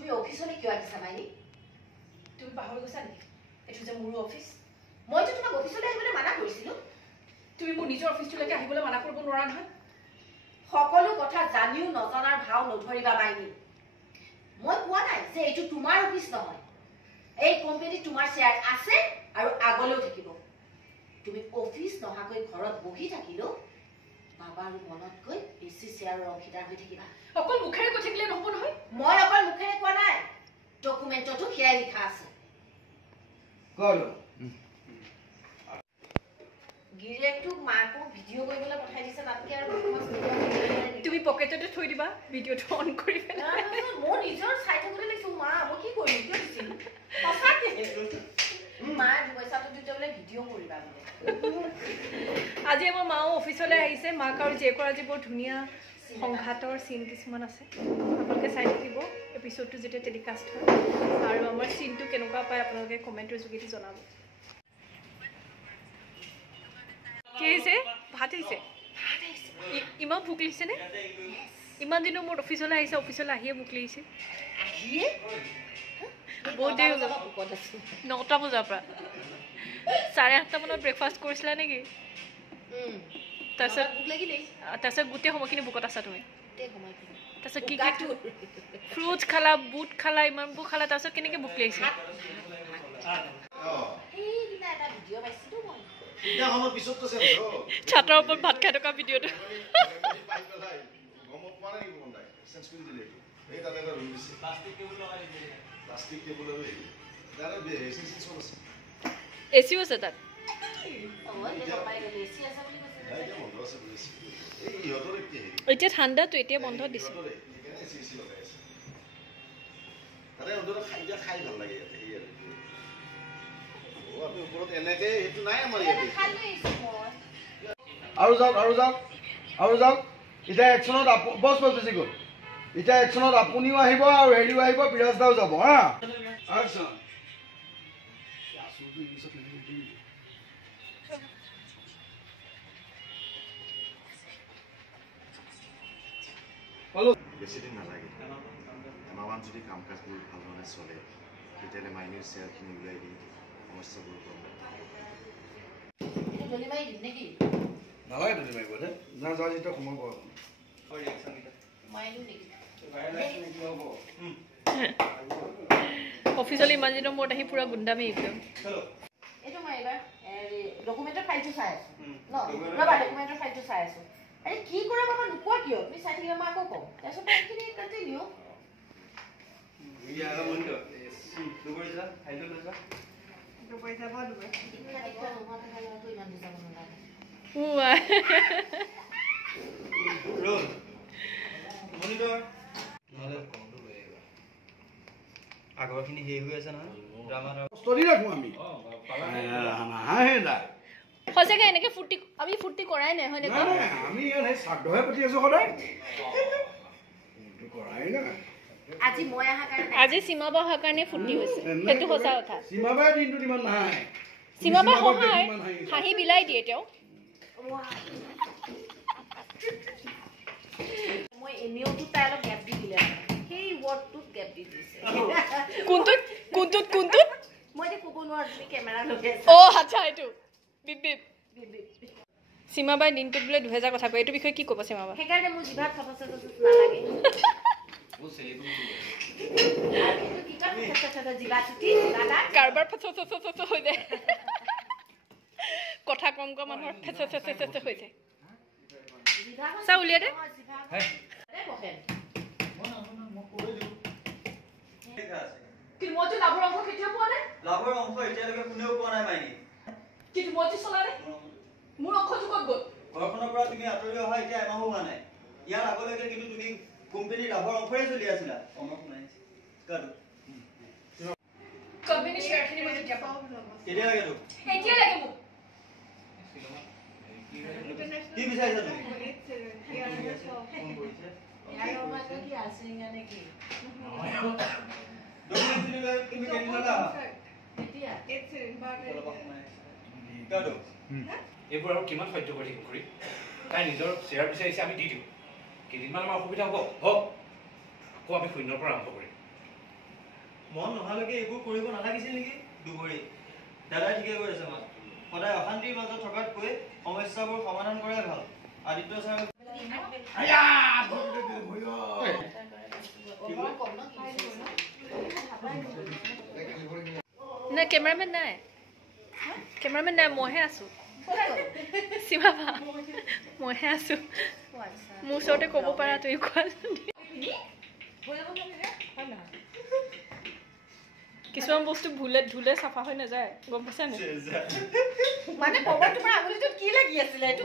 তুমি অফিসলৈ কিয় আহিছা মাইনী? তুমি পাহৰি গৈছা নেকি? এইটো যে মোৰ অফিস। মইতো তোমাক অফিসলৈ আহিবলৈ মানা কৰিছিলো। তুমি মোৰ নিজৰ অফিসলৈকে আহিবলৈ মানা কৰিব নোৱাৰা নহয়। সকলো কথা জানিও নজনাৰ ভাও নধৰিবা মাইনী। মই কোৱা নাই যে এইটো তোমাৰ অফিস নহয়। এই কোম্পানী তোমাৰ শেয়াৰ আছে আৰু আগলৈও থাকিব। তুমি অফিস নহাকৈ ঘৰত বহি থাকিলো বাবাৰ মনতকৈ বেছি শেয়াৰৰ অংশীদাৰ হৈ থাকিবা। অকল মুখেৰে কৈ থাকিলে নহব নহয়। মই অকল মুখেৰে কোৱা নাই, ডকুমেন্টতো সেয়াই লিখা আছে। কলো গিৰিয়েকটোক মাকক ভিডিঅ' কৰিবলৈ পঠাই দিছে, তাতকে আৰু তুমি পকেটতে থৈ দিবা ভিডিঅ'টো অন কৰি পেলাই। মোৰ নিজৰ চাই থাকোঁতে দেখিছো মা মই কি কৰিম কিয় দিছিল সঁচাকে মায়ে পইচাটো দিতে বোলে ভিডিঅ' কৰিবা বোলে। আজি আমাৰ মাও অফিচলৈ আহিছে। মাক আৰু জীয়েকৰ আজি বৰ ধুনীয়া সংঘাতৰ চিন কিছুমান আছে। আপোনালোকে চাই থাকিব এপিছ'ডটো যেতিয়া টেলিকাষ্ট হয়, আৰু আমাৰ চিনটো কেনেকুৱা পায় আপোনালোকে কমেণ্টৰ যোগেদি জনাব। কি আহিছে? ভাত আহিছে? ইমান ভোক লাগিছেনে? ইমান দিনৰ মূৰত অফিচলৈ আহিছে, অফিচলৈ আহিয়ে ভোক লাগিছে। বহুত দেৰি হ'ল। 9টা বজাৰ পৰা 8:30 মানত ব্ৰেকফাষ্ট কৰিছিলা নেকি? তাৰপিছত গোটেই সময়খিনি ভোকত আছা তুমি? তাৰপিছত কি কি ফ্ৰুটছ খালা, বুট খালা, ইমানবোৰ খালা, তাৰপিছত কেনেকৈ ভোক লাগিছে? ছাতৰ ওপৰত ভাত খাই থকা ভিডিঅ'টো এচিও আছে তাত। এতিয়া ঠাণ্ডাটো এতিয়া বন্ধ দিছে। আৰু যাওক আৰু যাওক আৰু যাওক। এতিয়া একচনত বছ বছ বেছি গ'ল। এতিয়া একচনত আপুনিও আহিব আৰু হেৰিও আহিব, বিৰাজ দাও যাব। হা একচন। বেছিদিন নালাগে। এমাহমান যদি কাম কাজবোৰ ভালদৰে চলে তেতিয়াহ'লে মাইনীৰ শ্বেয়াৰখিনি উলিয়াই দি সমস্যাবোৰ নালাগে তুমি মাৰিব দে না যোৱা যেতিয়া সময় পাব। অফিচলৈ ইমান দিনৰ মূৰত আহি পুৰা গুণ্ডামি একদম। এইটো মই এইবাৰ ডকুমেন্টৰ ফাইলটো চাই আছো ন, ৰবা ডকুমেন্টৰ ফাইলটো চাই আছো। আৰে কি কৰা বাবা নোকোৱা কিয়? তুমি চাই থাকিলে মই আকৌ কম। তাৰপিছত এইখিনি কণ্টিনিউ। আগৰখিনি হেৰি হৈ আছে নহয়। সঁচাকে এনেকে আমি ফূৰ্তি কৰাই নাই হয় নে? আমি শ্ৰাদ্ধহে পাতি আছো সদায়। আজি মই অহাৰ কাৰণে আজি সীমাবা অহাৰ কাৰণে ফূৰ্তি হৈছে, সেইটো সঁচা কথা। সীমাবাই দিনটোত ইমান নাহাই। সীমাবাই সহায় হাঁহি বিলাই দিয়ে তেওঁ। মই এনেওতো তাই অলপ গেপ দি দিলে, সেই ৱৰ্ডটোত গেপ দি দিছে। কোনটোত কোনটোত কোনটোত মই এতিয়া ক'ব নোৱাৰো, তুমি কেমেৰা লৈ আছা। আচ্ছা এইটো বিপ বিপ। সীমাবাই দিনটোত বোলে 2000 কথা কয়, এইটো বিষয়ে কি ক'ব সীমাবা? সেইকাৰণে মোৰ জিভাত থপচ নালাগে। কাৰোবাৰ হৈ যায়, কথা কম কম মানুহৰ হৈ যায়। চা উলিয়াই দে। কিন্তু মইতো লাভৰ অংশ কেতিয়াও পোৱা নাই। লাভৰ অংশ এতিয়ালৈকে কোনেও পোৱা নাই মাইনী। কিন্তু মইতো চলা নাই, মোৰ অংশটো ক'ত গ'ল? ঘৰখনৰ পৰা তুমি আঁতৰি অহা এতিয়া এমাহো হোৱা নাই। ইয়াৰ আগলৈকে কিন্তু তুমি কোম্পানীৰ লাভৰ অংশৰে চলি আছিলা। কোম্পানীৰ শ্বেয়াৰখিনি মই যেতিয়া পাওঁ কেতিয়া লাগে তোক? এতিয়া লাগে মোক। কি বিচাৰিছা তুমি? তুমি কেইদিনলৈ আহা? এইবোৰ আৰু কিমান সহ্য কৰি থাকিব খুৰী? তাই নিজৰ শ্বেয়াৰ বিচাৰিছে, আমি দি দিওঁ। কেইদিনমান আমাৰ অসুবিধা হ'ব, হওক আকৌ আমি শূন্যৰ পৰা আৰম্ভ কৰিম। মন নহালৈকে এইবোৰ কৰিব নালাগিছিল নেকি দুবৰি দাদাই ঠিকে কৈ আছে মাক সদায় অশান্তিৰ মাজত থকাতকৈ সমস্যাবোৰ সমাধান কৰাই ভাল আদিত্য ছাৰ নাই কেমেৰামেন নাই মইহে আছোঁ সীমা বা মইহে আছোঁ মোৰ ওচৰতে ক'ব পাৰা তুমি কোৱা কিছুমান বস্তু ধুলে চাফা হৈ নাযায় গম পাইছা নে মানে তোমাৰ আঙুলিটোত কি লাগি আছিলে এইটো